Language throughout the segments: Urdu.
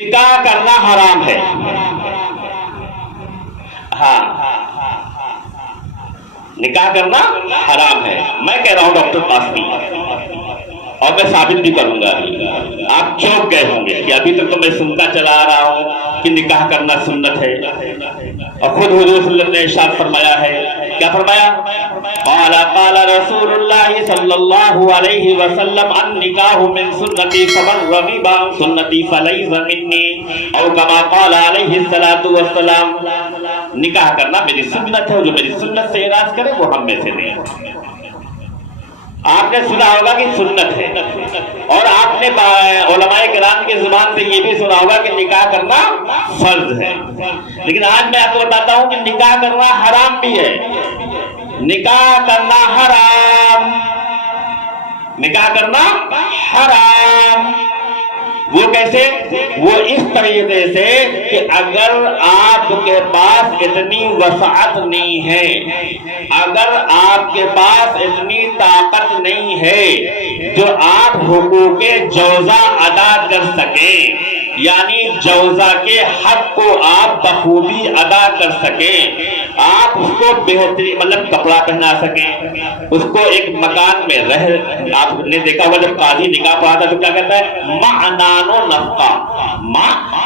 نکاح کرنا حرام ہے. ہاں نکاح کرنا حرام ہے. میں کہہ رہا ہوں ڈاکٹر قاسمی، اور میں ثابت بھی کروں گا. آپ چوک گئے ہوں گے کہ ابھی تک تو میں سنتا چلا آ رہا ہوں کہ نکاح کرنا سنت ہے، اور خود حضور صلی اللہ علیہ وسلم نے ارشاد فرمایا ہے. کیا فرمایا؟ قال قال رسول اللہ صلی اللہ علیہ وسلم النکاح من سنتی فمن رغب عن سنتی فلیس منی، او کما قال علیہ الصلوۃ والسلام. نکاح کرنا میری سنت ہے، جو میری سنت سے اعراض کرے وہ ہم میں سے نہیں. آپ نے سنا ہوگا کہ سنت ہے، اور آپ نے علماء کرام کی زبان سے یہ بھی سنا ہوگا کہ نکاح کرنا فرض ہے. لیکن آج میں آپ کو بتاتا ہوں کہ نکاح کرنا حرام بھی ہے. نکاح کرنا حرام، نکاح کرنا حرام. وہ کیسے؟ وہ اس طریقے سے کہ اگر آپ کے پاس اتنی وسعت نہیں ہے، اگر آپ کے پاس اتنی طاقت نہیں ہے جو آپ حقوق جوزہ ادا کر سکیں، یعنی جوزہ کے حق کو آپ بخوبی ادا کر سکیں، آپ اس کو بہترین مطلب کپڑا پہنا سکیں، اس کو ایک مکان میں رہ. آپ نے دیکھا ہوگا جب قاضی نکاح پڑھاتا ہے تو کیا کہتا ہے؟ معنان و نفقہ.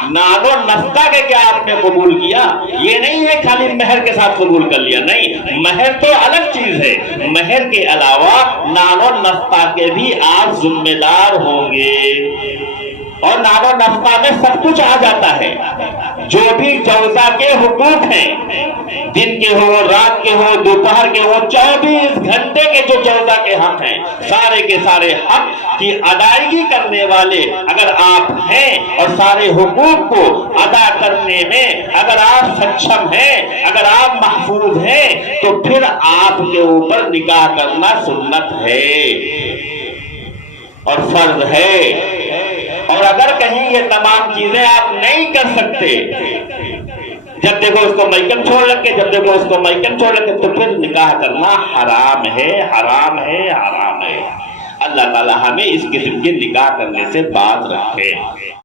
نان و نفقہ کے کیا آپ نے قبول کیا؟ یہ نہیں ہے خالی مہر کے ساتھ قبول کر لیا، نہیں، مہر تو الگ چیز ہے. مہر کے علاوہ نان و نفقہ کے بھی آپ ذمہ دار ہوں گے، اور نان و نفقہ میں سب کچھ آ جاتا ہے. جو بھی جوزہ کے حقوق ہیں، دن کے ہو، رات کے ہو، دوپہر کے ہو، 24 گھنٹے کے جو جوزہ کے حق ہیں، سارے کے سارے حق کی ادائیگی کرنے والے اگر آپ ہیں اور سارے حقوق کو ادا کرنے میں اگر آپ سکشم ہیں، اگر آپ محفوظ ہیں، تو پھر آپ کے اوپر نکاح کرنا سنت ہے اور فرض ہے. اور اگر کہیں یہ تمام چیزیں آپ نہیں کر سکتے، جب دیکھو اس کو میکن چھوڑ رکھے، جب دیکھو اس کو میکن چھوڑ رکھے، تو پھر نکاح کرنا حرام ہے، حرام ہے، حرام ہے. اللہ تعالی ہمیں اس قسم کے نکاح کرنے سے باز رکھے.